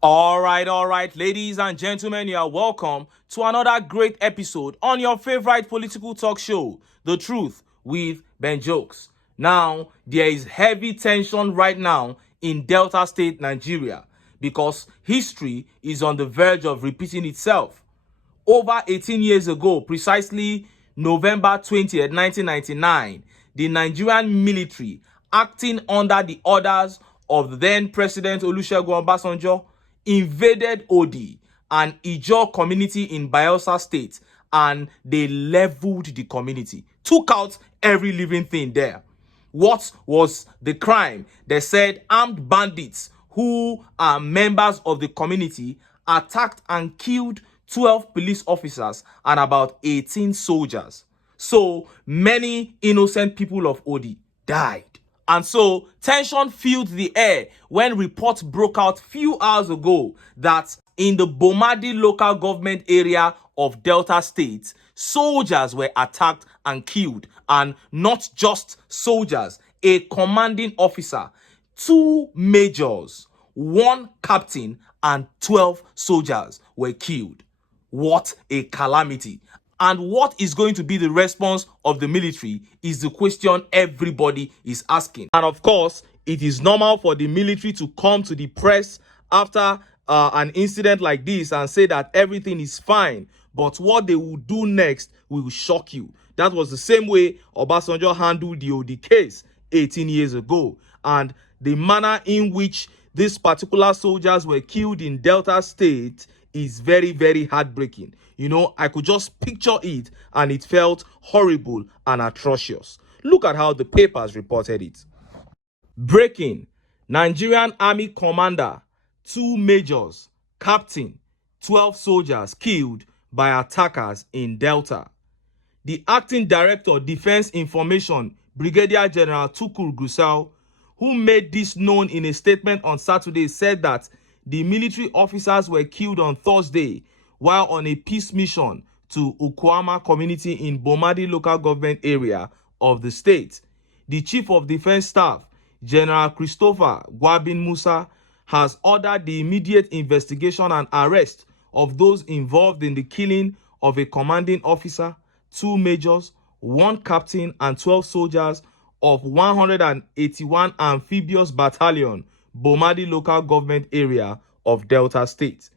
All right, ladies and gentlemen, you are welcome to another great episode on your favorite political talk show, The Truth with Ben Jokes. Now, there is heavy tension right now in Delta State, Nigeria, because history is on the verge of repeating itself. Over 18 years ago, precisely November 20th, 1999, the Nigerian military, acting under the orders of then President Olusegun Obasanjo, invaded Odi, an Ijaw community in Bayelsa State, and they leveled the community, took out every living thing there. What was the crime? They said armed bandits who are members of the community attacked and killed 12 police officers and about 18 soldiers. So many innocent people of Odi died. And so tension filled the air when reports broke out few hours ago that in the Bomadi local government area of Delta State, soldiers were attacked and killed. And not just soldiers, a commanding officer, 2 majors, 1 captain, and 12 soldiers were killed. What a calamity. And what is going to be the response of the military is the question everybody is asking. And of course, it is normal for the military to come to the press after an incident like this and say that everything is fine. But what they will do next will shock you. That was the same way Obasanjo handled the Odi case 18 years ago. And the manner in which these particular soldiers were killed in Delta State is very, very heartbreaking. You know, I could just picture it and it felt horrible and atrocious. Look at how the papers reported it. Breaking: Nigerian Army commander, 2 majors, captain, 12 soldiers killed by attackers in Delta. The acting director, Defense Information, Brigadier General Tukur Gusau, who made this known in a statement on Saturday, said that the military officers were killed on Thursday while on a peace mission to Ukwama community in Bomadi local government area of the state. The Chief of Defense Staff, General Christopher Gwabin Musa, has ordered the immediate investigation and arrest of those involved in the killing of a commanding officer, 2 majors, 1 captain, and 12 soldiers of 181 Amphibious Battalion, Bomadi local government area of Delta State.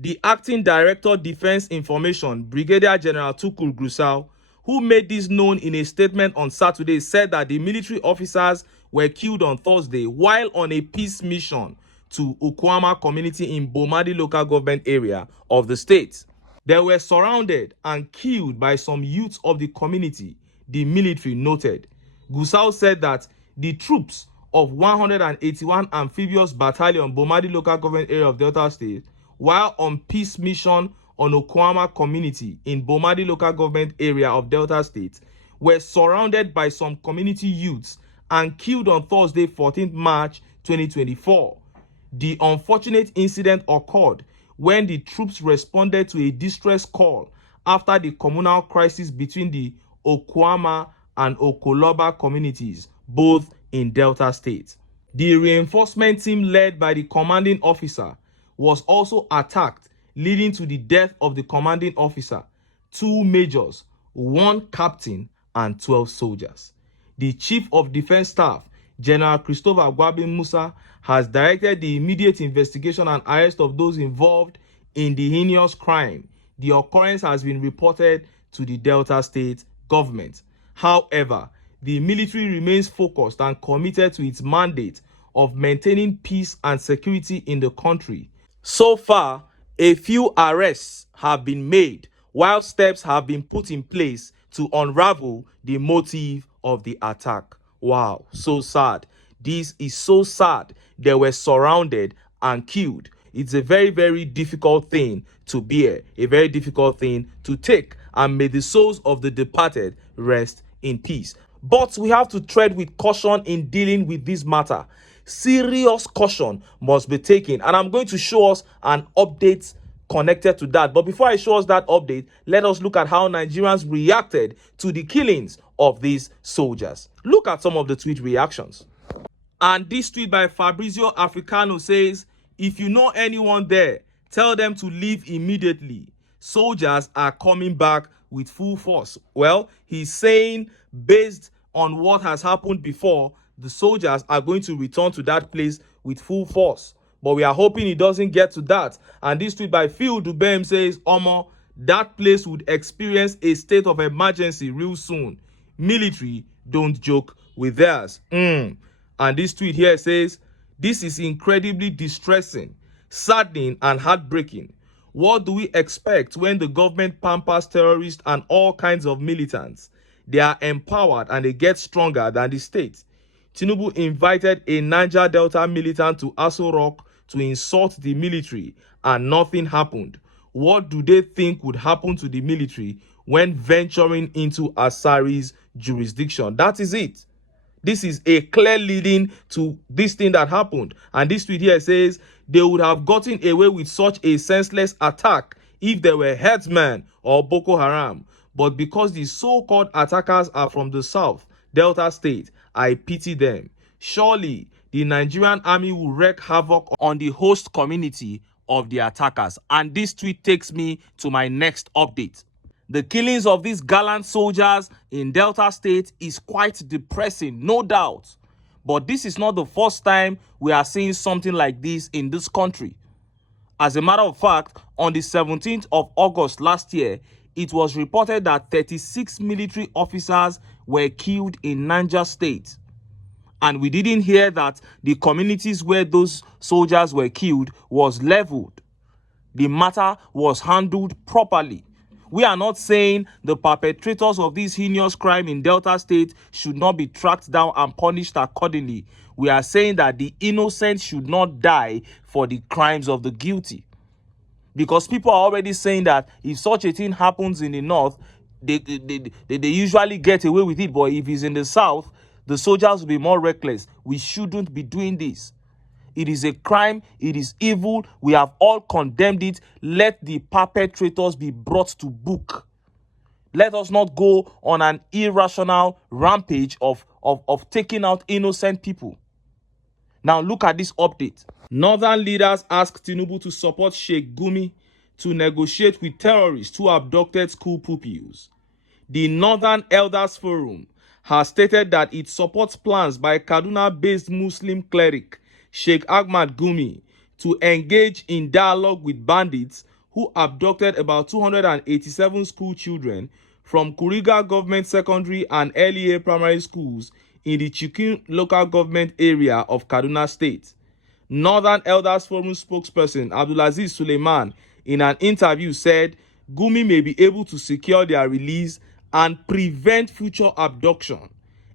The acting director, Defense Information, Brigadier General Tukur Gusau, who made this known in a statement on Saturday, said that the military officers were killed on Thursday while on a peace mission to Ukwama community in Bomadi local government area of the state. They were surrounded and killed by some youths of the community, the military noted. Gusau said that the troops of 181 Amphibious Battalion, Bomadi local government area of Delta State, while on peace mission on Ukwama community in Bomadi local government area of Delta State, were surrounded by some community youths and killed on Thursday, 14th March 2024. The unfortunate incident occurred when the troops responded to a distress call after the communal crisis between the Ukwama and Okoloba communities, both in Delta State. The reinforcement team led by the commanding officer was also attacked, leading to the death of the commanding officer, 2 majors, 1 captain, and 12 soldiers. The Chief of Defense Staff, General Christopher Gwabin Musa, has directed the immediate investigation and arrest of those involved in the heinous crime. The occurrence has been reported to the Delta State government. However, the military remains focused and committed to its mandate of maintaining peace and security in the country. So far, a few arrests have been made, while steps have been put in place to unravel the motive of the attack. Wow, so sad. This is so sad. They were surrounded and killed. It's a very, very difficult thing to bear, a very difficult thing to take. And may the souls of the departed rest in peace. But we have to tread with caution in dealing with this matter. Serious caution must be taken. And I'm going to show us an update connected to that. But before I show us that update, let us look at how Nigerians reacted to the killings of these soldiers. Look at some of the tweet reactions. And this tweet by Fabrizio Africano says, If you know anyone there, tell them to leave immediately. Soldiers are coming back with full force. Well, he's saying based on what has happened before, the soldiers are going to return to that place with full force. But we are hoping it doesn't get to that. And this tweet by Phil Dubem says, Omo, that place would experience a state of emergency real soon. Military don't joke with theirs. And this tweet here says, this is incredibly distressing, saddening, and heartbreaking. What do we expect when the government pampers terrorists and all kinds of militants? They are empowered and they get stronger than the state. Tinubu invited a Niger Delta militant to Aso Rock to insult the military and nothing happened. What do they think would happen to the military when venturing into Asari's jurisdiction? That is it. This is a clear leading to this thing that happened. And this tweet here says they would have gotten away with such a senseless attack if they were herdsmen or Boko Haram. But because the so-called attackers are from the south, Delta State, I pity them. Surely the Nigerian army will wreak havoc on the host community of the attackers. And this tweet takes me to my next update. The killings of these gallant soldiers in Delta State is quite depressing, no doubt. But this is not the first time we are seeing something like this in this country. As a matter of fact, on the 17th of August last year, it was reported that 36 military officers were killed in Niger State. And we didn't hear that the communities where those soldiers were killed was leveled. The matter was handled properly. We are not saying the perpetrators of this heinous crime in Delta State should not be tracked down and punished accordingly. We are saying that the innocent should not die for the crimes of the guilty. Because people are already saying that if such a thing happens in the north, they usually get away with it. But if it's in the south, the soldiers will be more reckless. We shouldn't be doing this. It is a crime. It is evil. We have all condemned it. Let the perpetrators be brought to book. Let us not go on an irrational rampage of taking out innocent people. Now look at this update. Northern leaders ask Tinubu to support Sheikh Gumi to negotiate with terrorists who abducted school pupils. The Northern Elders Forum has stated that it supports plans by Kaduna-based Muslim cleric Sheikh Ahmad Gumi to engage in dialogue with bandits who abducted about 287 school children from Kuriga Government Secondary and Early Primary Schools in the Chikun local government area of Kaduna State. Northern Elders Forum spokesperson Abdulaziz Suleiman in an interview said Gumi may be able to secure their release and prevent future abduction.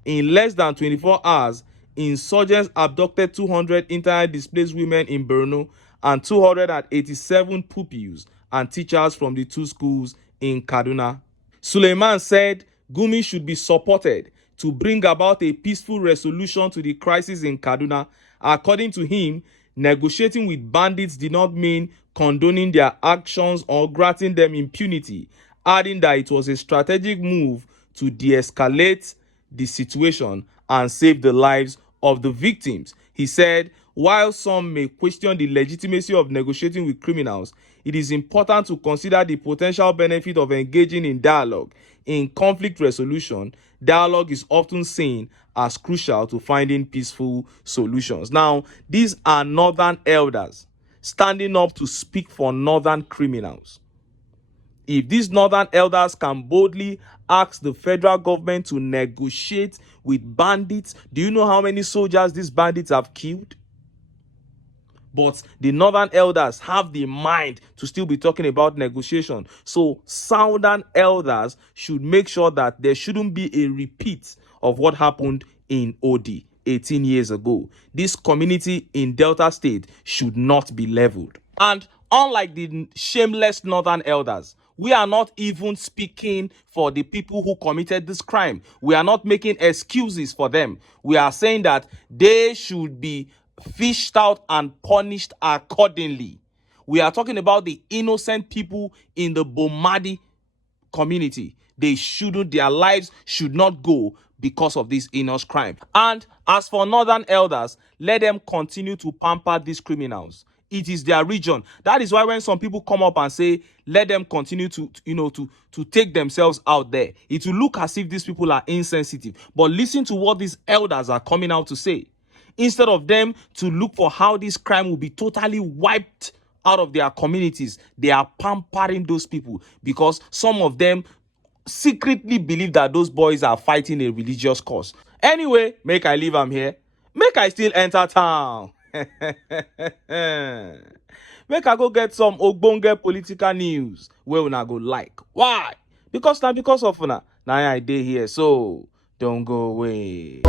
In less than 24 hours, insurgents abducted 200 internally displaced women in Borno and 287 pupils and teachers from the two schools in Kaduna. Suleiman said Gumi should be supported to bring about a peaceful resolution to the crisis in Kaduna. According to him, negotiating with bandits did not mean condoning their actions or granting them impunity, adding that it was a strategic move to de-escalate the situation and save the lives of the victims. He said, while some may question the legitimacy of negotiating with criminals, it is important to consider the potential benefit of engaging in dialogue. In conflict resolution, dialogue is often seen as crucial to finding peaceful solutions. Now, these are northern elders standing up to speak for northern criminals. If these northern elders can boldly ask the federal government to negotiate with bandits, do you know how many soldiers these bandits have killed? But the northern elders have the mind to still be talking about negotiation. So southern elders should make sure that there shouldn't be a repeat of what happened in Odi 18 years ago. This community in Delta State should not be leveled. And unlike the shameless northern elders, we are not even speaking for the people who committed this crime. We are not making excuses for them. We are saying that they should be fished out and punished accordingly. We are talking about the innocent people in the Bomadi community. Their lives should not go because of this heinous crime. And as for northern elders, let them continue to pamper these criminals. it is their region. That is why when some people come up and say, let them continue to take themselves out there, it will look as if these people are insensitive. But listen to what these elders are coming out to say. Instead of them to look for how this crime will be totally wiped out of their communities, they are pampering those people because some of them secretly believe that those boys are fighting a religious cause. Anyway, make I leave am here. Make I still enter town. Make I go get some ogbonge political news wey una go like. Why? Because of una. Now I dey here, so don't go away.